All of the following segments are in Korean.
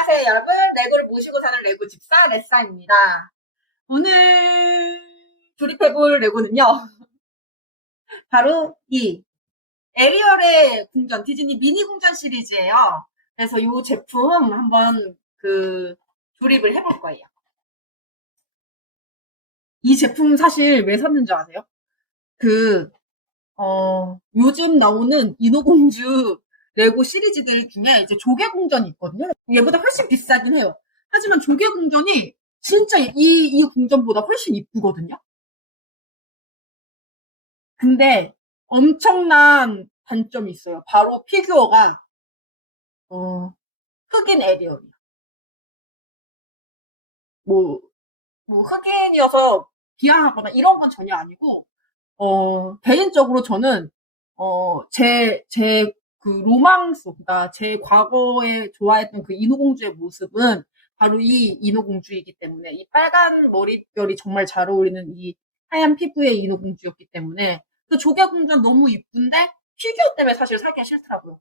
안녕하세요, 여러분. 레고를 모시고 사는 레고 집사 레사입니다. 오늘 조립해볼 레고는요, 바로 이 에리얼의 궁전, 디즈니 미니 궁전 시리즈예요. 그래서 이 제품 한번 조립을 해볼 거예요. 이 제품 사실 왜 샀는지 아세요? 요즘 나오는 인어공주 레고 시리즈들 중에 이제 조개궁전이 있거든요. 얘보다 훨씬 비싸긴 해요. 하지만 조개궁전이 진짜 이 궁전보다 훨씬 이쁘거든요. 근데 엄청난 단점이 있어요. 바로 피규어가 어, 흑인 에리얼이요. 뭐, 뭐 흑인이어서 비하하거나 이런 건 전혀 아니고 개인적으로 저는 제 로망 속이다. 제 과거에 좋아했던 그 인어공주의 모습은 바로 이 인어공주이기 때문에 이 빨간 머릿결이 정말 잘 어울리는 이 하얀 피부의 인어공주였기 때문에 그 조개공주는 너무 이쁜데 피규어 때문에 사실 사기가 싫더라고요.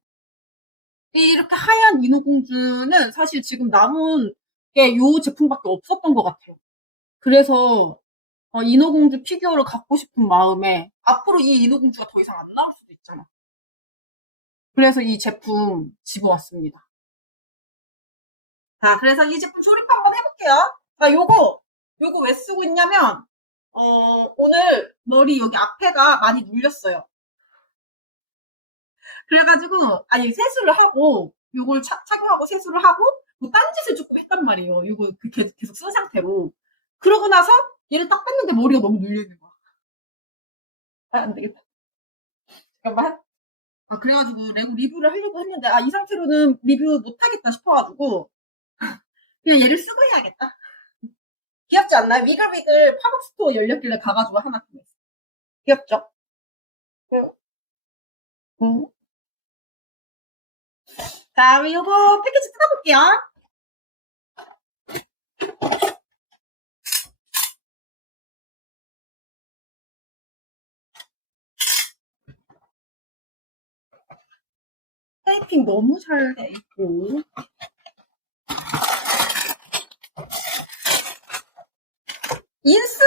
이렇게 하얀 인어공주는 사실 지금 남은 게 이 제품밖에 없었던 것 같아요. 그래서 인어공주 피규어를 갖고 싶은 마음에 앞으로 이 인어공주가 더 이상 안 나올 수도 있잖아. 그래서 이 제품 집어왔습니다. 자, 그래서 이 제품 조립 한번 해볼게요. 아, 요거 왜 쓰고 있냐면, 오늘 머리 여기 앞에가 많이 눌렸어요. 그래가지고, 아니, 세수를 하고, 요걸 착용하고 세수를 하고, 뭐 딴짓을 조금 했단 말이에요. 요거 계속 쓴 상태로. 그러고 나서 얘를 딱 뺐는데 머리가 너무 눌려있는 거야. 아, 안 되겠다. 잠깐만. 아, 그래가지고 레고 리뷰를 하려고 했는데, 이 상태로는 리뷰 못하겠다 싶어가지고, 그냥 얘를 쓰고 해야겠다. 귀엽지 않나요? 위글위글 팝업 스토어 열렸길래 가가지고 하나 구매했어. 귀엽죠? 응. 응. 자, 요거 패키지 뜯어볼게요. 테이핑 너무 잘 돼 있고. 인스!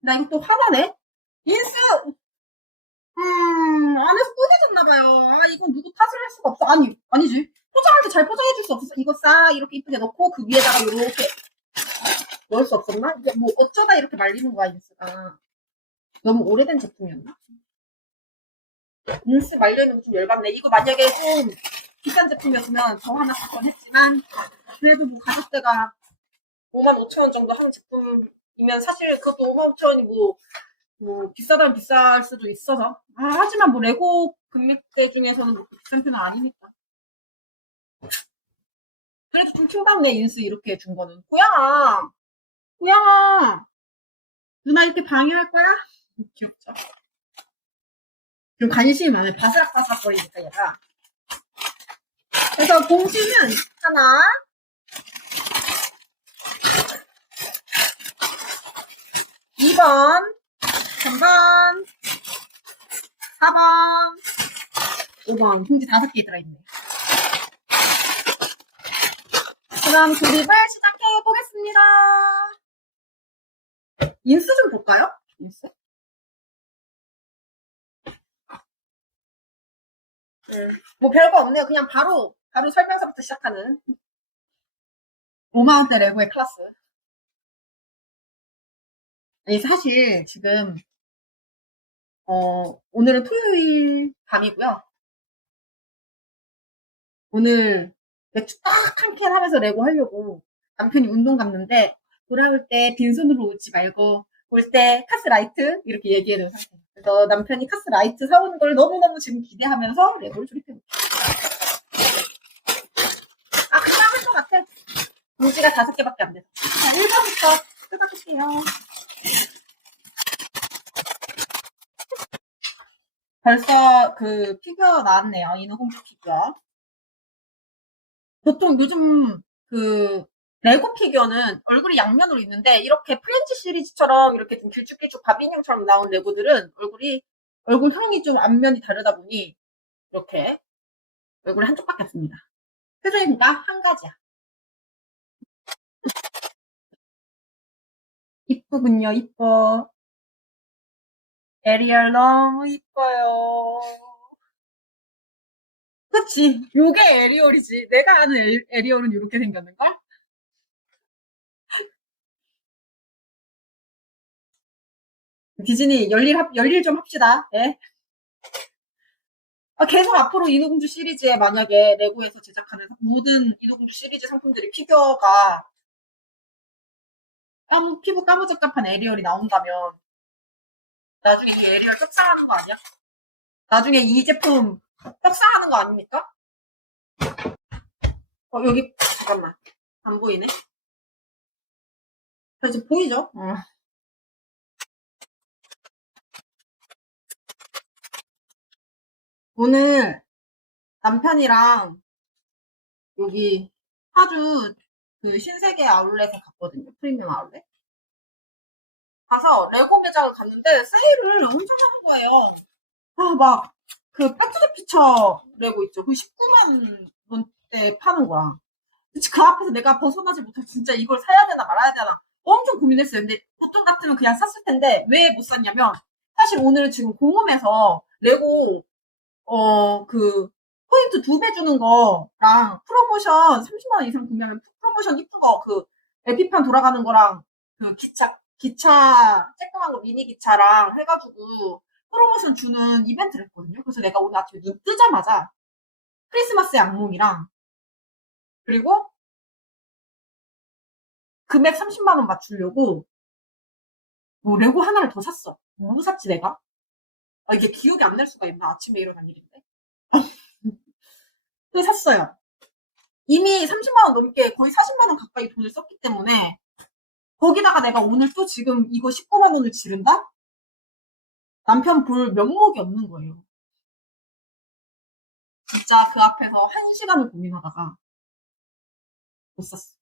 나 이거 또 화나네? 인스! 안에서 꾸겨졌나봐요. 이건 누구 탓을 할 수가 없어. 아니지. 포장할 때 잘 포장해줄 수 없었어. 이거 이렇게 이쁘게 넣고 그 위에다가 이렇게 넣을 수 없었나? 이게 뭐 어쩌다 이렇게 말리는 거야, 인스가. 너무 오래된 제품이었나? 인스 말려있는 거 좀 열받네. 이거 만약에 좀 비싼 제품이었으면 저 하나 살 뻔했지만 그래도 뭐 가격대가 55,000원 정도 하는 제품이면 사실 그것도 55,000원이 뭐 비싸다면 비쌀 수도 있어서 하지만 뭐 레고 금액대 중에서는 그렇게 비싼 편은 아니니까 그래도 좀 킹받네. 인스 이렇게 준 거는. 고양아 누나 이렇게 방해할 거야? 귀엽죠? 좀 관심이 많아요. 바스락바스락거리니까 얘가. 그래서 봉지는 하나, 2번, 3번, 4번, 5번. 봉지 5개 들어있네. 그럼 조립을 시작해 보겠습니다. 인스 좀 볼까요? 인스? 뭐 별거 없네요. 그냥 바로 설명서부터 시작하는 5만원대 레고의 클래스. 아니, 사실 지금 오늘은 토요일 밤이고요. 오늘 맥주 딱 한 캔 하면서 레고 하려고 남편이 운동 갔는데 돌아올 때 빈손으로 오지 말고 올 때 카스라이트 이렇게 얘기해놓은 상태예요. 그래서 남편이 카스라이트 사오는 걸 너무너무 지금 기대하면서 레고를 조립해볼게요. 금방 할 것 같아. 봉지가 5개밖에 안 돼서. 자, 1번부터 뜯어볼게요. 벌써 그 피규어 나왔네요. 인어공주 피규어. 보통 요즘 그 레고 피규어는 얼굴이 양면으로 있는데 이렇게 프렌치 시리즈처럼 이렇게 좀 길쭉길쭉 바비인형처럼 나온 레고들은 얼굴형이 좀 앞면이 다르다 보니 이렇게 얼굴 한쪽밖에 없습니다. 표정이 그러니까 한 가지야. 이쁘군요, 이뻐. 에리얼 너무 이뻐요. 그치? 요게 에리얼이지. 내가 아는 에리얼은 이렇게 생겼는걸? 디즈니 열일 좀 합시다. 예? 계속 앞으로 인어공주 시리즈에 만약에 레고에서 제작하는 모든 인어공주 시리즈 상품들이 피규어가 피부 까무잡잡한 에리얼이 나온다면 나중에 이 에리얼 떡상하는 거 아니야? 나중에 이 제품 떡상하는 거 아닙니까? 여기 잠깐만 안 보이네. 그래서 보이죠? 오늘 남편이랑 여기 파주 그 신세계 아울렛에 갔거든요. 프리미엄 아울렛. 가서 레고 매장을 갔는데 세일을 엄청 하는 거예요. 막 그 백투더피처 레고 있죠. 그 19만 원대 파는 거야. 그 앞에서 내가 벗어나지 못해 진짜 이걸 사야 되나 말아야 되나 엄청 고민했어요. 근데 보통 같으면 그냥 샀을 텐데 왜 못 샀냐면 사실 오늘 지금 공홈에서 레고 그 포인트 2배 주는 거랑 프로모션 30만 원 이상 구매하면 프로모션 이쁜 거 그 에피판 돌아가는 거랑 그 기차 쬐끄만 거 미니 기차랑 해가지고 프로모션 주는 이벤트를 했거든요. 그래서 내가 오늘 아침에 눈 뜨자마자 크리스마스의 악몽이랑 그리고 금액 30만 원 맞추려고 뭐 레고 하나를 더 샀어. 뭐 샀지 내가? 이게 기억이 안 날 수가 있나? 아침에 일어난 일인데. 또 샀어요. 이미 30만 원 넘게 거의 40만 원 가까이 돈을 썼기 때문에 거기다가 내가 오늘 또 지금 이거 19만 원을 지른다? 남편 볼 면목이 없는 거예요. 진짜 그 앞에서 1시간을 고민하다가 못 샀어.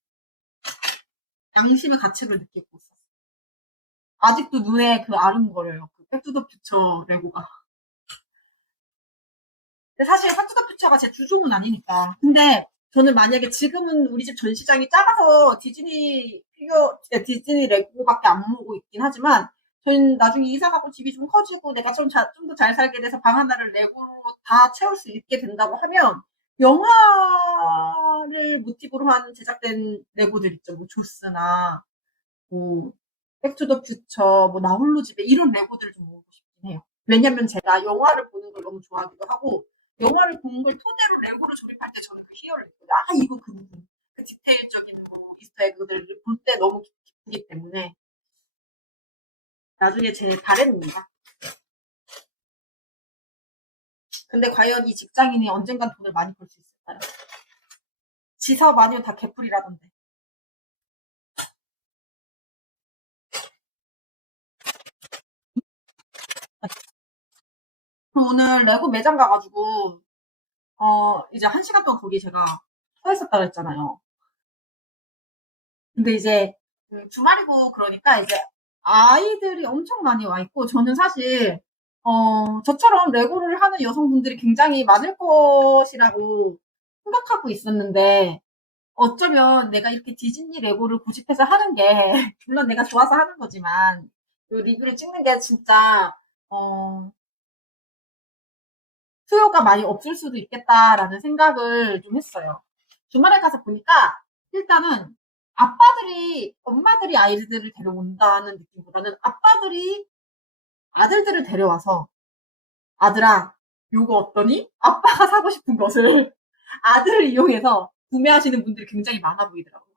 양심의 가책을 느끼고 못 샀어. 아직도 눈에 그 아른거려요. 그 백투더퓨처 레고가. 근데 사실 백투더퓨처가 제 주종은 아니니까. 근데 저는 만약에 지금은 우리 집 전시장이 작아서 디즈니 레고밖에 안 모으고 있긴 하지만 저는 나중에 이사 가고 집이 좀 커지고 내가 좀 더 잘 살게 돼서 방 하나를 레고로 다 채울 수 있게 된다고 하면 영화를 모티브로 한 제작된 레고들 있죠. 뭐 조스나 뭐 백투더퓨처, 뭐 나홀로 집에 이런 레고들을 좀 모으고 싶긴 해요. 왜냐면 제가 영화를 보는 걸 너무 좋아하기도 하고 영화를 본 걸 토대로 레고를 조립할 때 저는 그 희열을 느껴요. 이거 그 부분, 그 디테일적인 뭐 이스터 에그들을 볼 때 너무 기쁘기 때문에 나중에 제 바램입니다. 근데 과연 이 직장인이 언젠간 돈을 많이 벌 수 있을까요? 지사업 아니면 다 개뿔이라던데. 그럼 오늘 레고 매장 가가지고 이제 1시간 동안 거기 제가 서 있었다고 했잖아요. 근데 이제 주말이고 그러니까 이제 아이들이 엄청 많이 와 있고 저는 사실 저처럼 레고를 하는 여성분들이 굉장히 많을 것이라고 생각하고 있었는데 어쩌면 내가 이렇게 디즈니 레고를 고집해서 하는 게 물론 내가 좋아서 하는 거지만 그 리뷰를 찍는 게 진짜 어, 수요가 많이 없을 수도 있겠다라는 생각을 좀 했어요. 주말에 가서 보니까 일단은 엄마들이 아이들을 데려온다는 느낌보다는 아빠들이 아들들을 데려와서 아들아, 요거 어떠니? 아빠가 사고 싶은 것을 아들을 이용해서 구매하시는 분들이 굉장히 많아 보이더라고요.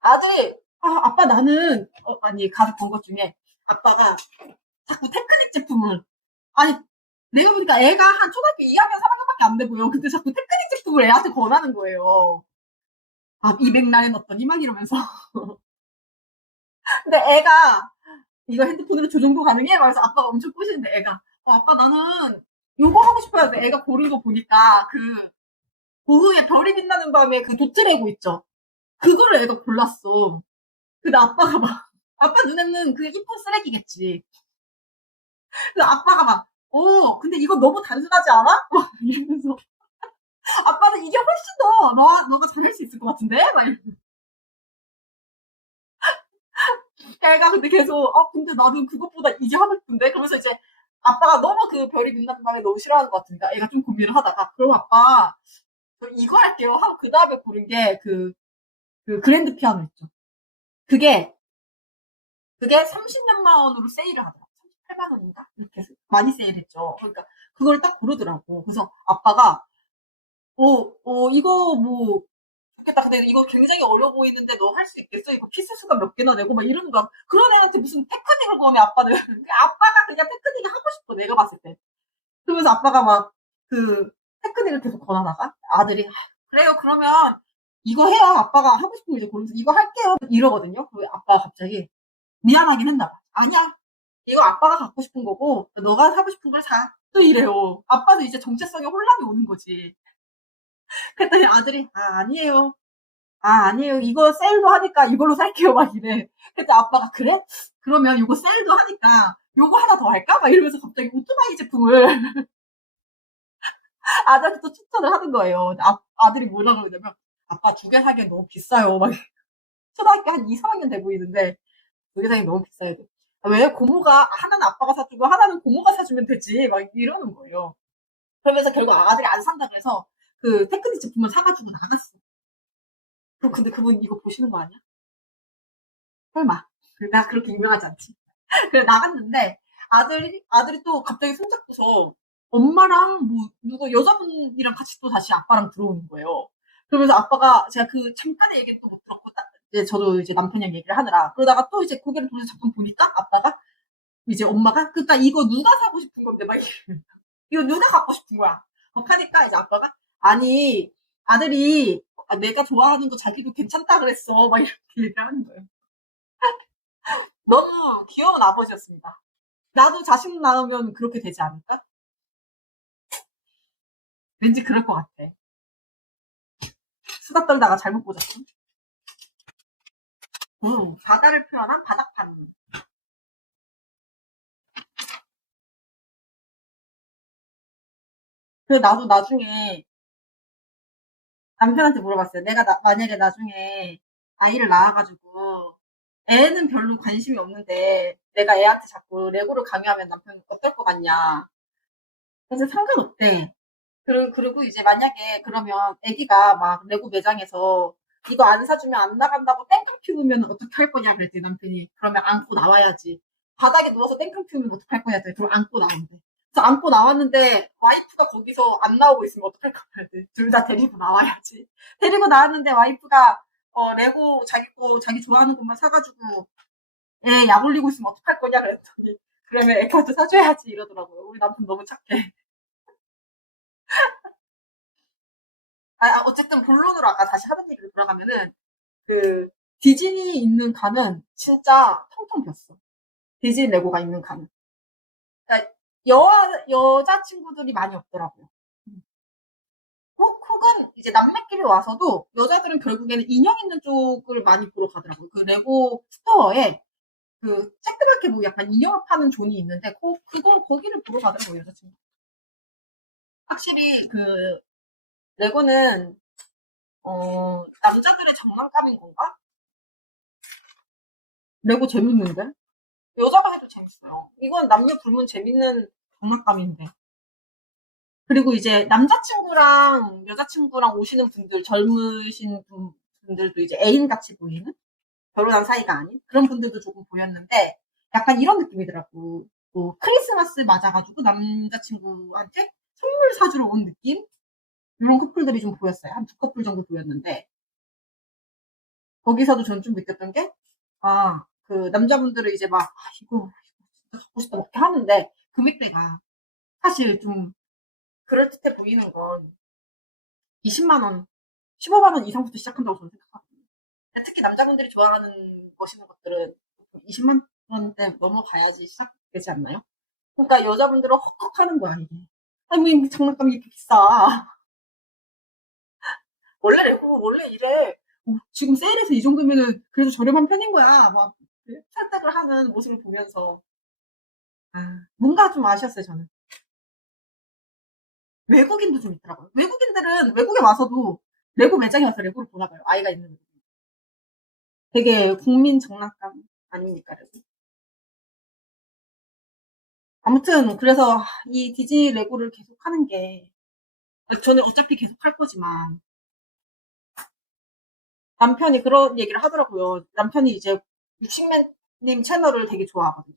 아들이, 아빠 나는, 아니, 가서 본 것 중에 아빠가 자꾸 테크닉 제품을, 아니, 내가 보니까 애가 한 초등학교 2학년, 3학년밖에 안 돼 보여. 근데 자꾸 테크닉 제품을 애한테 권하는 거예요. 이 맥라렌 어떠니? 막 이러면서. 근데 애가 이거 핸드폰으로 조정도 가능해? 그래서 아빠가 엄청 꼬시는데 애가 아빠 나는 요거 하고 싶어요. 근데 애가 고른 거 보니까 그 고흐의 별이 빛나는 밤에 그 도트레고 있죠. 그거를 애가 골랐어. 근데 아빠가 막 아빠 눈에는 그게 이쁜 쓰레기겠지. 근데 아빠가 막 근데 이거 너무 단순하지 않아? 막 이러면서 아빠는 이게 훨씬 더 너가 잘할 수 있을 것 같은데? 막 이러면서. 애가 근데 계속 근데 나는 그것보다 이게 하고 싶은데 그러면서 이제 아빠가 너무 그 별이 빛나는 밤에 너무 싫어하는 것 같으니까 애가 좀 고민을 하다가 그럼 아빠 저 이거 할게요 하고 그 다음에 고른 게 그 그랜드 피아노 있죠. 그게 30몇만 원으로 세일을 하더라고. 38만 원인가? 이렇게 해서 많이 세일했죠. 그러니까 그걸 딱 고르더라고. 그래서 아빠가 이거 뭐 좋겠다. 근데 이거 굉장히 어려워 보이는데 너 할 수 있겠어? 이거 피스 수가 몇 개나 되고 막 이러는 거야. 그런 애한테 무슨 테크닉을 구하네 아빠는. 아빠가 그냥 테크닉을 하고 싶어 내가 봤을 때. 그러면서 아빠가 막 그 테크닉을 계속 권하다가 아들이 그래요 그러면 이거 해요. 아빠가 하고 싶은 거 이제 고르면서 이거 할게요. 이러거든요. 그리고 아빠가 갑자기 미안하긴 했나 봐. 아니야. 이거 아빠가 갖고 싶은 거고 너가 사고 싶은 걸 사. 또 이래요. 아빠도 이제 정체성에 혼란이 오는 거지. 그랬더니 아들이 아니에요. 아니에요. 이거 세일도 하니까 이걸로 살게요. 막 이래. 그때 아빠가 그래? 그러면 이거 세일도 하니까 요거 하나 더 할까? 막 이러면서 갑자기 오토바이 제품을 아들한테 또 추천을 하는 거예요. 아들이 뭐라고 그러냐면 아빠 두 개 사기엔 너무 비싸요. 막 초등학교 한 2, 3학년 돼 보이는데 두 개 사기엔 너무 비싸요. 왜 고모가 하나는 아빠가 사주고 하나는 고모가 사주면 되지 막 이러는 거예요. 그러면서 결국 아들이 안 산다 그래서 그 테크닉 제품을 사가지고 나갔어. 근데 그분 이거 보시는 거 아니야? 설마. 나 그렇게 유명하지 않지. 그래 나갔는데 아들이 또 갑자기 손잡고서 엄마랑 뭐 누가 여자분이랑 같이 또 다시 아빠랑 들어오는 거예요. 그러면서 아빠가 제가 그 잠깐의 얘기는 또 못 들었고 딱 이제 저도 이제 남편이랑 얘기를 하느라 그러다가 또 이제 고개를 돌려서 잠깐 보니까 아빠가 이제 엄마가 그니까 이거 누가 사고 싶은 건데 막 이거 누가 갖고 싶은 거야. 하니까 이제 아빠가 아니 아들이 내가 좋아하는 거 자기도 괜찮다 그랬어 막 이렇게 얘기하는 거예요. 너무 귀여운 아버지였습니다. 나도 자식 낳으면 그렇게 되지 않을까? 왠지 그럴 것 같아. 수다 떨다가 잘못 꽂았어. 바다를 표현한 바닥판. 그래 나도 나중에 남편한테 물어봤어요. 내가 만약에 나중에 아이를 낳아가지고 애는 별로 관심이 없는데 내가 애한테 자꾸 레고를 강요하면 남편이 어떨 것 같냐. 그래서 상관없대. 그리고 이제 만약에 그러면 애기가 막 레고 매장에서 이거 안 사주면 안 나간다고 땡깡 피우면 어떻게 할 거냐 그랬더니 남편이 그러면 안고 나와야지. 바닥에 누워서 땡깡 피우면 어떡할 거냐 그랬더니 그럼 안고 나온대. 그래서 안고 나왔는데 와이프가 거기서 안 나오고 있으면 어떡할 거냐 그랬더니 둘 다 데리고 나와야지. 데리고 나왔는데 와이프가 레고 자기 거 자기 좋아하는 것만 사가지고 애 약 올리고 있으면 어떡할 거냐 그랬더니 그러면 애가도 사줘야지 이러더라고요. 우리 남편 너무 착해. 어쨌든 본론으로 아까 다시 하던 얘기로 돌아가면은 그 디즈니 있는 칸은 진짜 텅텅 비었어. 디즈니 레고가 있는 칸은. 그러니까 여자 친구들이 많이 없더라고요. 혹은 이제 남매끼리 와서도 여자들은 결국에는 인형 있는 쪽을 많이 보러 가더라고요. 그 레고 스토어에 그 쬐끄맣게 뭐 약간 인형을 파는 존이 있는데 거기를 보러 가더라고요 여자친구. 확실히 그 레고는 남자들의 장난감인 건가? 레고 재밌는데? 여자가 해도 재밌어요. 이건 남녀 불문 재밌는 장난감인데. 그리고 이제 남자친구랑 여자친구랑 오시는 분들, 젊으신 분들도 이제 애인같이 보이는? 결혼한 사이가 아닌? 그런 분들도 조금 보였는데, 약간 이런 느낌이더라고. 뭐, 크리스마스 맞아가지고 남자친구한테 선물 사주러 온 느낌? 이런 커플들이 좀 보였어요. 한 두 커플 정도 보였는데, 거기서도 전 좀 느꼈던 게, 그 남자분들은 이제 막, 이거 진짜 갖고 싶다, 이렇게 하는데, 금액대가 사실 좀 그럴듯해 보이는 건 20만 원, 15만 원 이상부터 시작한다고 저는 생각하거든요. 특히 남자분들이 좋아하는 멋있는 것들은 20만 원대 넘어가야지 시작되지 않나요? 그러니까 여자분들은 헉헉하는 거야 이게. 아니 뭐 장난감이 이렇게 비싸. 원래 레고 원래 이래. 지금 세일해서 이 정도면은 그래도 저렴한 편인 거야. 막 설득을 하는 모습을 보면서 뭔가 좀 아쉬웠어요 저는. 외국인도 좀 있더라고요. 외국인들은 외국에 와서도 레고 매장에 와서 레고를 보나 봐요. 아이가 있는. 되게 국민 장난감. 아닙니까, 여러분? 아무튼 그래서 이 디즈니 레고를 계속 하는 게 저는 어차피 계속 할 거지만 남편이 그런 얘기를 하더라고요. 남편이 이제 육식맨님 채널을 되게 좋아하거든요.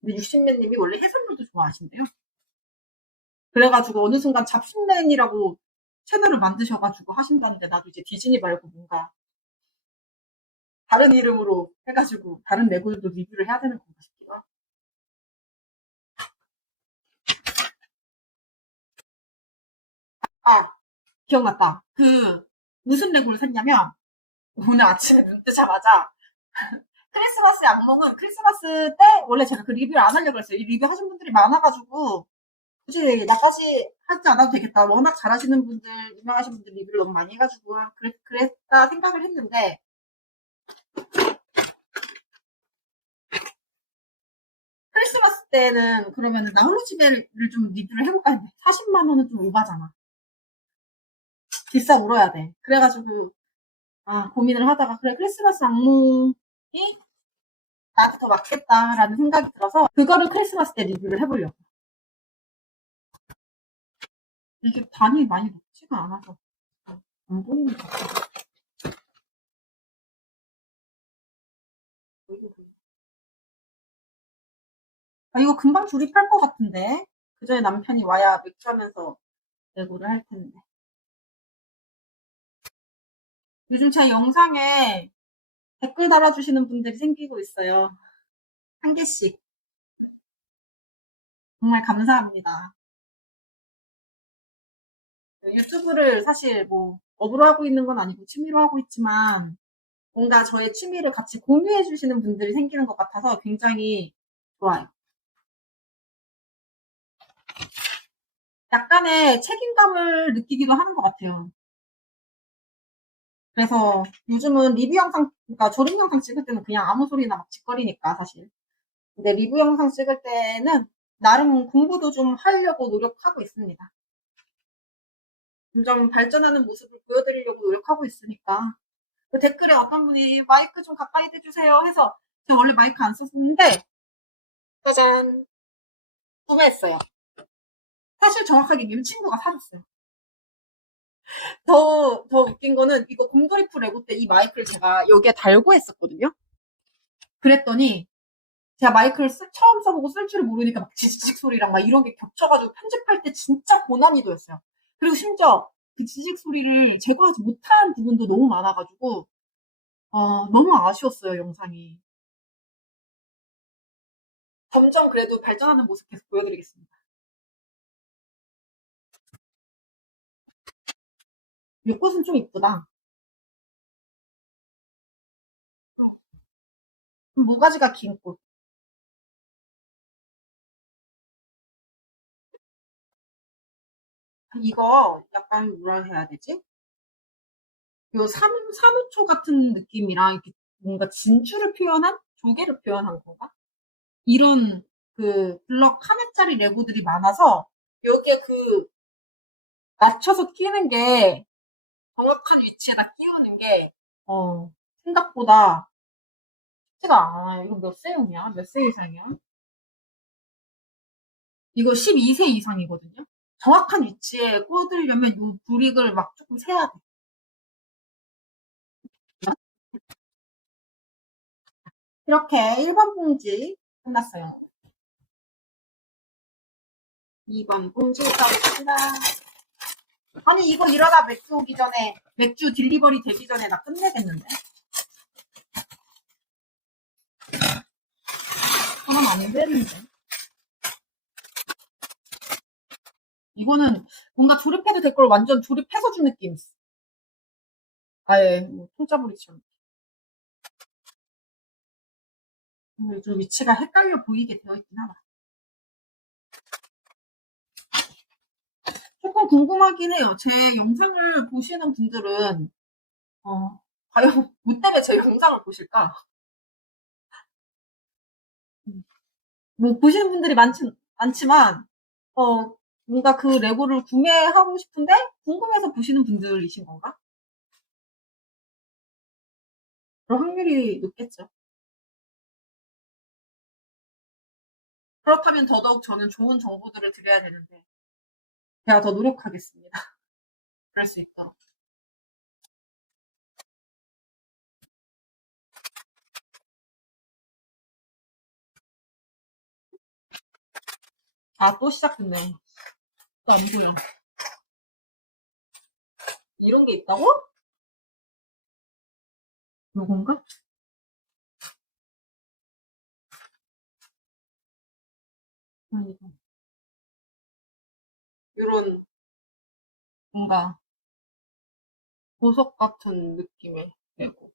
근데 육식맨님이 원래 해산물도 좋아하신대요. 그래가지고 어느 순간 잡식맨이라고 채널을 만드셔가지고 하신다는데 나도 이제 디즈니 말고 뭔가 다른 이름으로 해가지고 다른 레고들도 리뷰를 해야 되는 건가 싶기도 하고. 아, 기억났다. 무슨 레고를 샀냐면 오늘 아침에 눈 뜨자마자 크리스마스 악몽은 크리스마스 때 원래 제가 그 리뷰를 안 하려고 했어요. 이 리뷰 하신 분들이 많아가지고 굳이 나까지 하지 않아도 되겠다. 워낙 잘하시는 분들, 유명하신 분들 리뷰를 너무 많이 해가지고 그랬다 생각을 했는데 크리스마스 때는 그러면 나 홀로 집에를 좀 리뷰를 해볼까 했는데 40만 원은 좀 오바잖아. 비싸 물어야 돼. 그래가지고 고민을 하다가 그래 크리스마스 악몽이 나한테 더 맞겠다라는 생각이 들어서 그거를 크리스마스 때 리뷰를 해보려고. 이게 단위 많이 높지가 않아서 안 보이는 것 같아. 이거 금방 조립할 것 같은데 그 전에 남편이 와야 맥주 하면서 레고를 할 텐데. 요즘 제 영상에 댓글 달아주시는 분들이 생기고 있어요. 한 개씩. 정말 감사합니다. 유튜브를 사실 뭐 업으로 하고 있는 건 아니고 취미로 하고 있지만 뭔가 저의 취미를 같이 공유해 주시는 분들이 생기는 것 같아서 굉장히 좋아요. 약간의 책임감을 느끼기도 하는 것 같아요. 그래서 요즘은 리뷰 영상, 그러니까 조립 영상 찍을 때는 그냥 아무 소리나 막 짓거리니까 사실. 근데 리뷰 영상 찍을 때는 나름 공부도 좀 하려고 노력하고 있습니다. 점점 발전하는 모습을 보여드리려고 노력하고 있으니까. 그 댓글에 어떤 분이 마이크 좀 가까이 대주세요 해서 제가 원래 마이크 안 썼는데 짜잔 구매했어요. 사실 정확하게 얘기하면 친구가 사줬어요. 더 웃긴 거는 이거 곰돌이프 레고 때 이 마이크를 제가 여기에 달고 했었거든요. 그랬더니 제가 마이크를 처음 써보고 쓸 줄을 모르니까 막 지직 소리랑 막 이런 게 겹쳐가지고 편집할 때 진짜 고난이도였어요. 그리고 심지어 그 지직 소리를 제거하지 못한 부분도 너무 많아가지고 너무 아쉬웠어요 영상이. 점점 그래도 발전하는 모습 계속 보여드리겠습니다. 이 꽃은 좀 이쁘다. 모가지가 긴 꽃. 이거 약간 뭐라 해야 되지? 요 산호초 같은 느낌이랑 이렇게 뭔가 진주를 표현한? 조개를 표현한 건가? 이런 블럭 하나짜리 레고들이 많아서 여기에 맞춰서 끼는 게 정확한 위치에다 끼우는 게 생각보다 쉽지가 않아요. 이거 몇 세용이야? 몇 세 이상이야? 이거 12세 이상이거든요. 정확한 위치에 꽂으려면 이 브릭을 막 조금 세야 돼. 이렇게 1번 봉지 끝났어요. 2번 봉지 가봅시다. 아니 이거 이러다 맥주 오기 전에 맥주 딜리버리 되기 전에 나 끝내겠는데? 그럼 안 되는데. 이거는 뭔가 조립해도 될 걸 완전 조립해서 준 느낌 있어. 아예 뭐 통짜부리처럼. 좀 위치가 헷갈려 보이게 되어 있긴 하다. 조금 궁금하긴 해요. 제 영상을 보시는 분들은 과연 뭐 때문에 제 영상을 보실까? 뭐 보시는 분들이 많지만 뭔가 그 레고를 구매하고 싶은데 궁금해서 보시는 분들이신 건가? 그럴 확률이 높겠죠. 그렇다면 더더욱 저는 좋은 정보들을 드려야 되는데 제가 더 노력하겠습니다. 그럴 수 있도록. 아, 또 시작됐네. 또 안 보여. 이런 게 있다고? 요건가? 아니다. 요런 뭔가 보석 같은 느낌의 되고.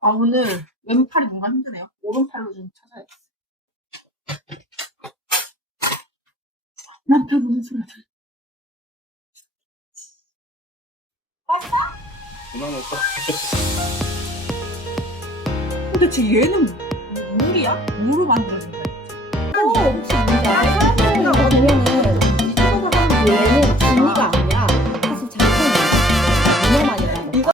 아, 오늘 왼팔이 뭔가 힘드네요. 오른팔로 좀 찾아야겠어요. 남편 우는 소리가 들려. 그만 오빠. 도대체 얘는 물이야? 물을 만들어준 거야?